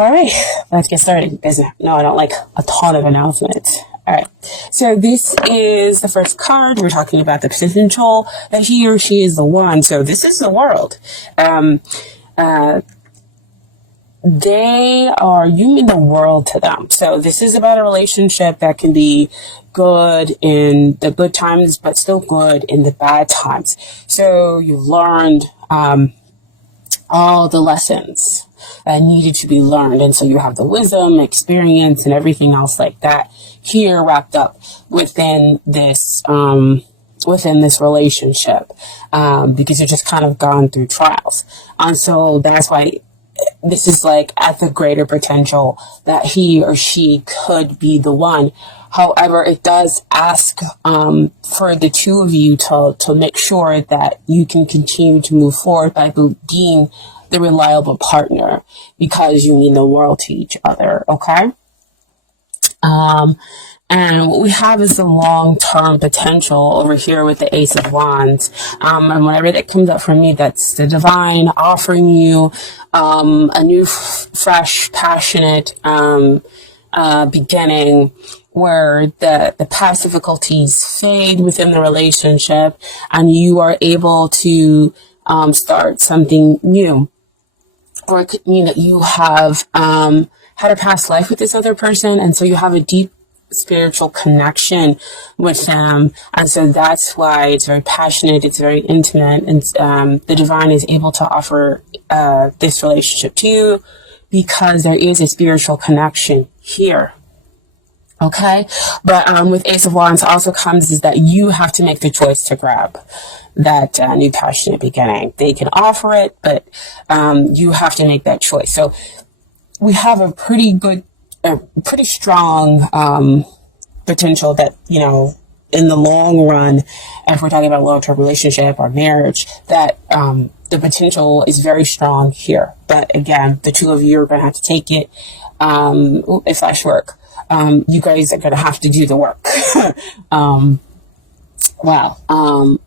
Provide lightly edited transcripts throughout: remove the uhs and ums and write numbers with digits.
All right, let's get started. No, I don't like a ton of announcements. All right, so this is the first card. We're talking about the potential that he or she is the one. So this is the world. You mean the world to them. So this is about a relationship that can be good in the good times, but still good in the bad times. So you've learned all the lessons that needed to be learned. And so you have the wisdom, experience, and everything else like that here wrapped up within this relationship, because you're just kind of gone through trials. And so that's why this is like at the greater potential that he or she could be the one. However, it does ask for the two of you to make sure that you can continue to move forward by being the reliable partner, because you mean the world to each other, okay? And what we have is the long-term potential over here with the Ace of Wands. And whenever that comes up for me, that's the divine offering you a new, fresh, passionate beginning, where the past difficulties fade within the relationship and you are able to start something new. Or it could mean that you have had a past life with this other person, and so you have a deep spiritual connection with them, and so that's why it's very passionate, it's very intimate, and the divine is able to offer this relationship to you because there is a spiritual connection here. Okay, but with Ace of Wands also comes is that you have to make the choice to grab that new passionate beginning. They can offer it, but you have to make that choice. So we have a pretty strong potential that, you know, in the long run, if we're talking about a long-term relationship or marriage, that the potential is very strong here. But again, the two of you are going to have to take it. It flash work. You guys are going to have to do the work.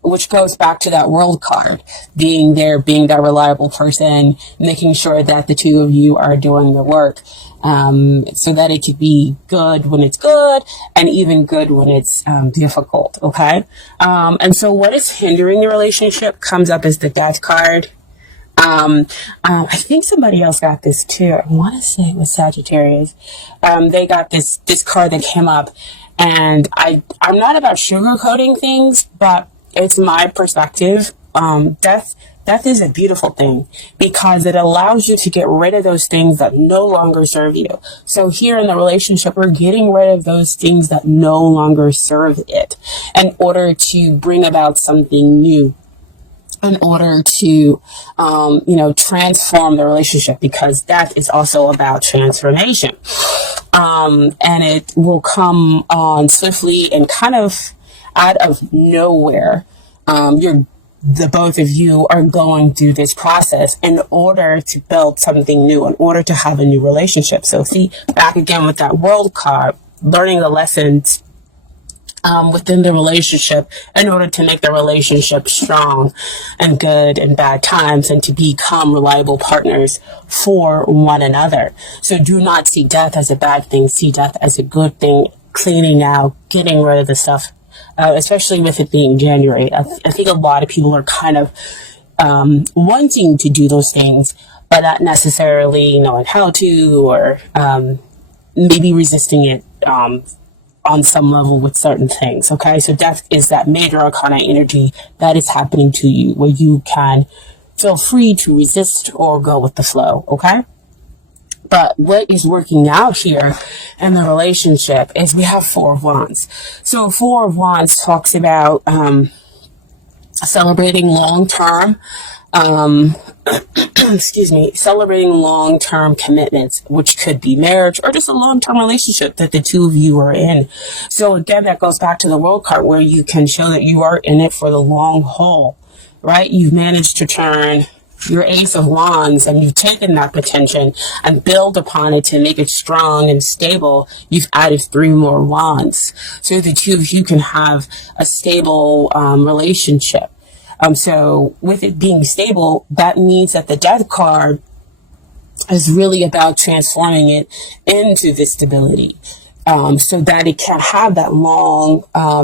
Which goes back to that world card, being there, being that reliable person, making sure that the two of you are doing the work, so that it could be good when it's good and even good when it's difficult. Okay. And so what is hindering the relationship comes up as the Death card. I think somebody else got this too. I want to say it was Sagittarius. They got this card that came up, and I'm not about sugarcoating things, but it's my perspective. Death is a beautiful thing because it allows you to get rid of those things that no longer serve you. So here in the relationship, we're getting rid of those things that no longer serve it in order to bring about something new, in order to, transform the relationship, because that is also about transformation. And it will come on swiftly and kind of out of nowhere. The both of you are going through this process in order to build something new, in order to have a new relationship. So see, back again with that world card, learning the lessons within the relationship in order to make the relationship strong and good in bad times, and to become reliable partners for one another. So do not see death as a bad thing. See death as a good thing, cleaning out, getting rid of the stuff, especially with it being January. I think a lot of people are kind of wanting to do those things, but not necessarily knowing how to, or maybe resisting it on some level with certain things. Okay, so death is that major arcana energy that is happening to you, where you can feel free to resist or go with the flow. Okay, but what is working out here in the relationship is we have Four of Wands. So Four of Wands talks about celebrating long-term celebrating long-term commitments, which could be marriage or just a long-term relationship that the two of you are in. So again, that goes back to the world card, where you can show that you are in it for the long haul, right? You've managed to turn your Ace of Wands, and you've taken that potential and build upon it to make it strong and stable. You've added 3 more wands, so the two of you can have a stable relationship. So with it being stable, that means that the Death card is really about transforming it into this stability, so that it can have that long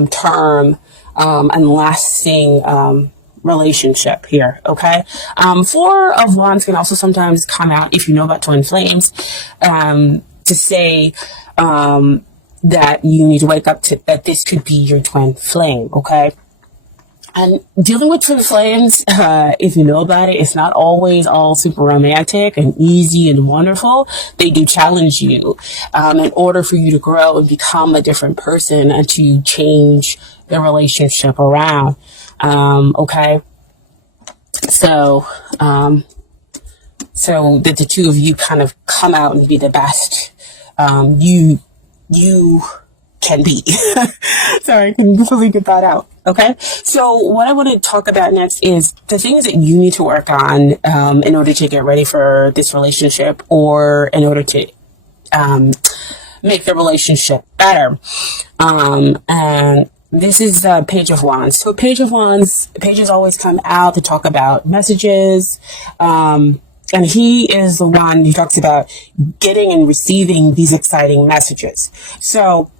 term and lasting relationship here. Okay. Four of Wands can also sometimes come out, if you know about twin flames, to say that you need to wake up to that this could be your twin flame. Okay. And dealing with twin flames, if you know about it, it's not always all super romantic and easy and wonderful. They do challenge you in order for you to grow and become a different person and to change the relationship around. Okay. So that the two of you kind of come out and be the best you can be. Sorry, I couldn't really get that out. Okay. So what I want to talk about next is the things that you need to work on in order to get ready for this relationship, or in order to make the relationship better. And this is the Page of Wands. So Page of Wands, pages always come out to talk about messages. And he is the one who talks about getting and receiving these exciting messages. So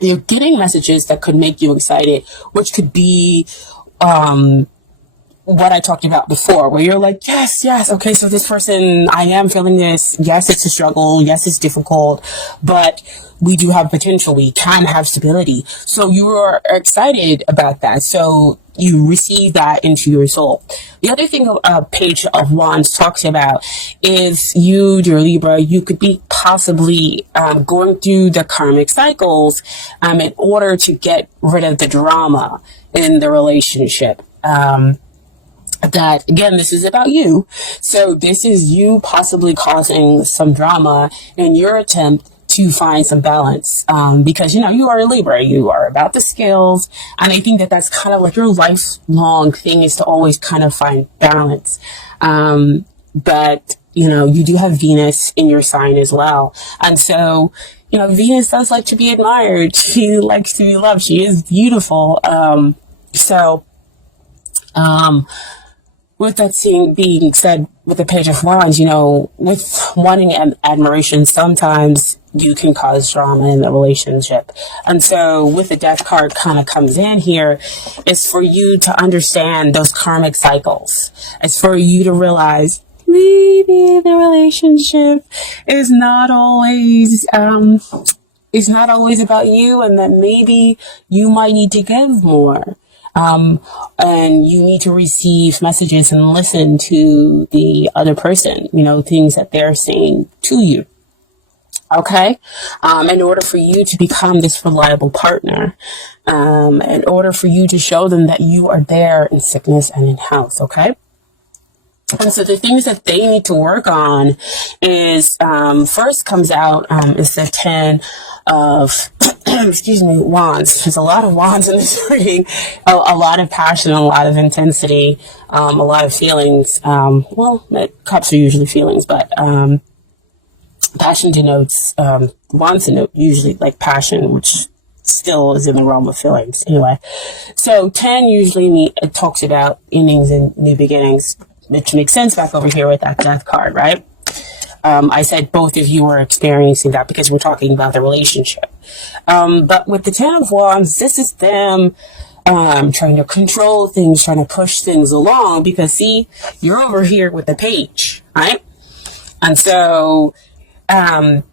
you're getting messages that could make you excited, which could be what I talked about before, where you're like, yes, okay, so this person, I am feeling this. Yes, it's a struggle. Yes, it's difficult, but we do have potential. We can have stability. So you are excited about that. So you receive that into your soul. The other thing a Page of Wands talks about is you, dear Libra, you could be possibly going through the karmic cycles in order to get rid of the drama in the relationship. That, again, this is about you. So this is you possibly causing some drama in your attempt to find some balance, because, you are a Libra, you are about the scales. And I think that that's kind of like your lifelong thing, is to always kind of find balance. But, you do have Venus in your sign as well. And so, Venus does like to be admired. She likes to be loved. She is beautiful. With that being said, with the Page of Wands, with wanting admiration, sometimes you can cause drama in the relationship. And so with the Death card kind of comes in here, is for you to understand those karmic cycles. It's for you to realize maybe the relationship is not always, about you, and that maybe you might need to give more. And you need to receive messages and listen to the other person, things that they're saying to you. Okay. In order for you to become this reliable partner, in order for you to show them that you are there in sickness and in health. Okay. And so the things that they need to work on is, first comes out, is the 10 of, wands. There's a lot of wands in this reading, a lot of passion, a lot of intensity, a lot of feelings. Cups are usually feelings, but, passion denotes, wands denote usually like passion, which still is in the realm of feelings. Anyway, so 10 usually it talks about endings and new beginnings, which makes sense back over here with that Death card, right? I said both of you are experiencing that because we're talking about the relationship. But with the 10 of Wands, this is them trying to control things, trying to push things along, because see, you're over here with the Page, right? And so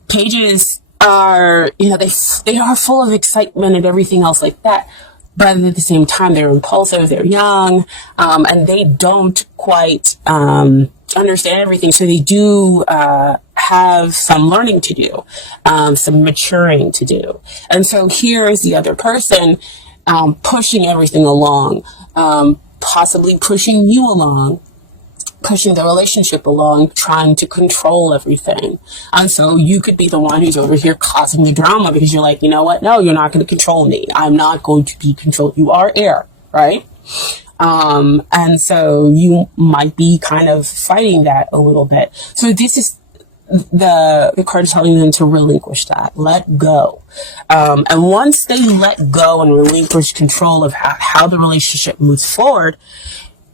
pages are, they are full of excitement and everything else like that. But at the same time, they're impulsive, they're young, and they don't quite understand everything. So they do have some learning to do, some maturing to do. And so here is the other person pushing everything along, possibly pushing you along, pushing the relationship along, trying to control everything. And so you could be the one who's over here causing the drama because you're like, you know what? No, you're not going to control me. I'm not going to be controlled. You are air, right? And so you might be kind of fighting that a little bit. So this is the card telling them to relinquish that, let go. And once they let go and relinquish control of how the relationship moves forward,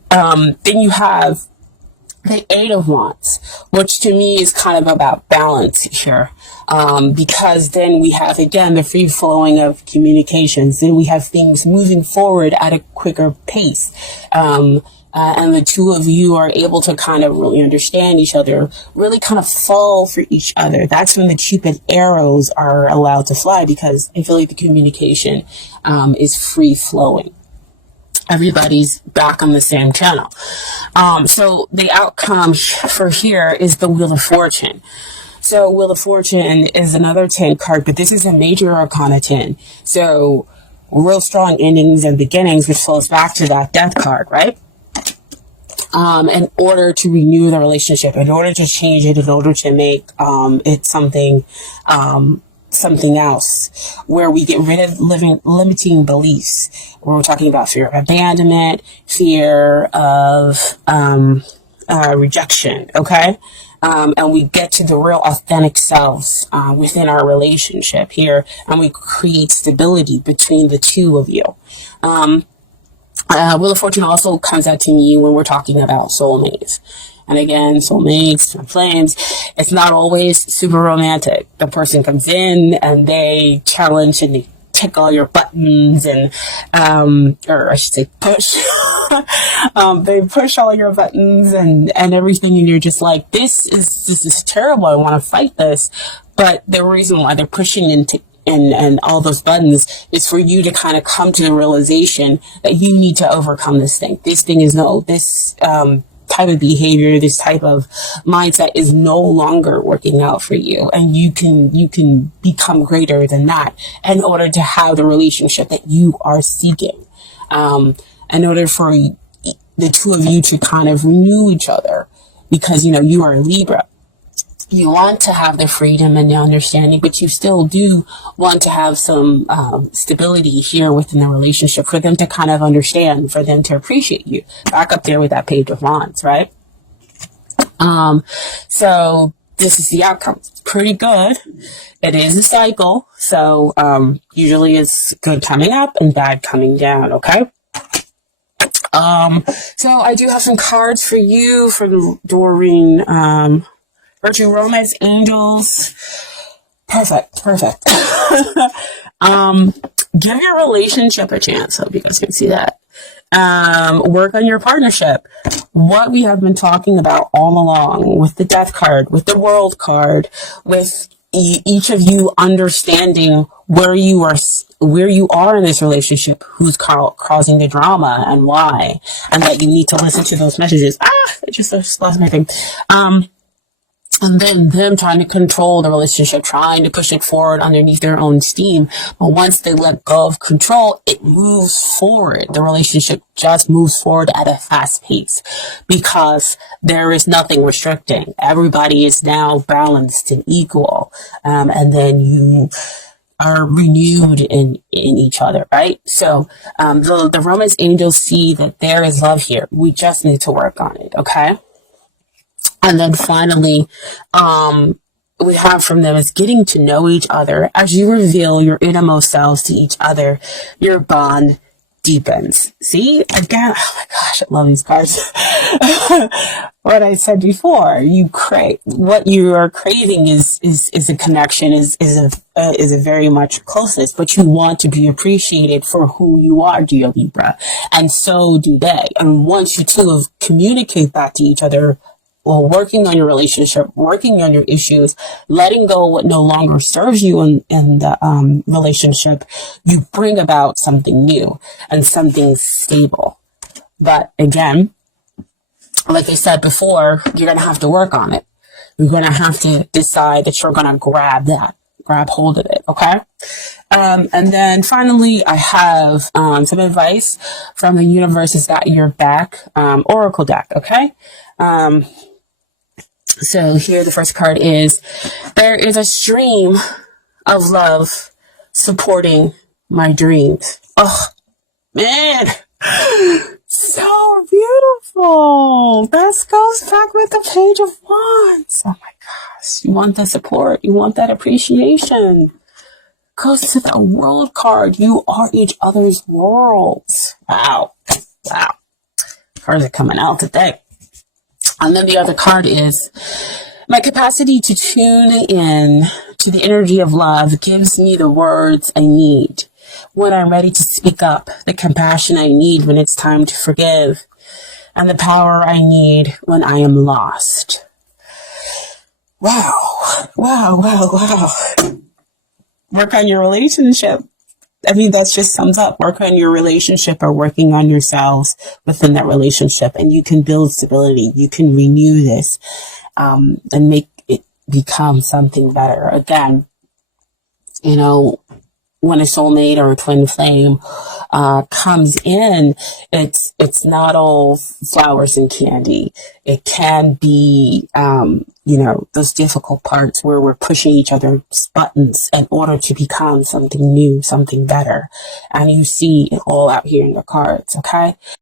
then you have the Eight of Wands, which to me is kind of about balance here. Because then we have, again, the free flowing of communications. Then we have things moving forward at a quicker pace. And the two of you are able to kind of really understand each other, really kind of fall for each other. That's when the Cupid arrows are allowed to fly, because I feel like the communication is free flowing. Everybody's back on the same channel. So the outcome for here is the Wheel of Fortune. So Wheel of Fortune is another 10 card, but this is a major arcana 10. So real strong endings and beginnings, which flows back to that Death card, right? In order to renew the relationship, in order to change it, in order to make it something else, where we get rid of limiting beliefs, where we're talking about fear of abandonment, fear of rejection, okay? And we get to the real authentic selves within our relationship here, and we create stability between the two of you. Wheel of Fortune also comes out to me when we're talking about soulmates. And again, soulmates, flames, it's not always super romantic. The person comes in and they challenge and they tick all your buttons and, or I should say push. They push all your buttons and everything, and you're just like, this is terrible. I want to fight this. But the reason why they're pushing and all those buttons is for you to kind of come to the realization that you need to overcome this thing. This thing is this type of behavior, this type of mindset is no longer working out for you. And you can become greater than that in order to have the relationship that you are seeking. In order for the two of you to kind of renew each other, because, you are a Libra. You want to have the freedom and the understanding, but you still do want to have some stability here within the relationship for them to kind of understand, for them to appreciate you. Back up there with that Page of Wands, right? So this is the outcome. It's pretty good. It is a cycle. So usually it's good coming up and bad coming down, okay? So I do have some cards for you from Doreen, Virtue Romance Angels. Perfect. Give your relationship a chance. Hope you guys can see that. Work on your partnership. What we have been talking about all along with the Death card, with the World card, with each of you understanding where you are in this relationship, who's causing the drama and why, and that you need to listen to those messages. I just lost my thing. And then them trying to control the relationship, trying to push it forward underneath their own steam. But once they let go of control, it moves forward. The relationship just moves forward at a fast pace because there is nothing restricting. Everybody is now balanced and equal. And then you are renewed in each other, right? So the Romance Angels see that there is love here. We just need to work on it, okay? And then finally, we have from them is getting to know each other. As you reveal your innermost selves to each other, your bond deepens. See, again, oh my gosh, I love these cards. What I said before, what you are craving is a connection, is a very much closeness, but you want to be appreciated for who you are, dear Libra, and so do they. And once you two communicate that to each other, well, working on your relationship, working on your issues, letting go of what no longer serves you in the relationship, you bring about something new and something stable. But again, like I said before, you're going to have to work on it. You're going to have to decide that you're going to grab hold of it, okay? And then finally, I have some advice from the Universe's Got Your Back Oracle deck, okay? So here the first card is, there is a stream of love supporting my dreams. Oh, man. So beautiful. This goes back with the Page of Wands. Oh my gosh. You want the support. You want that appreciation. Goes to the World card. You are each other's worlds. Wow. Cards are coming out today. And then the other card is my capacity to tune in to the energy of love gives me the words I need when I'm ready to speak up, the compassion I need when it's time to forgive, and the power I need when I am lost. Wow. Wow, wow, wow. Work on your relationship. I mean, that just sums up. Work on your relationship or working on yourselves within that relationship. And you can build stability. You can renew this and make it become something better. Again, you know, when a soulmate or a twin flame comes in, it's not all flowers and candy. It can be, you know, those difficult parts where we're pushing each other's buttons in order to become something new, something better. And you see it all out here in the cards, okay?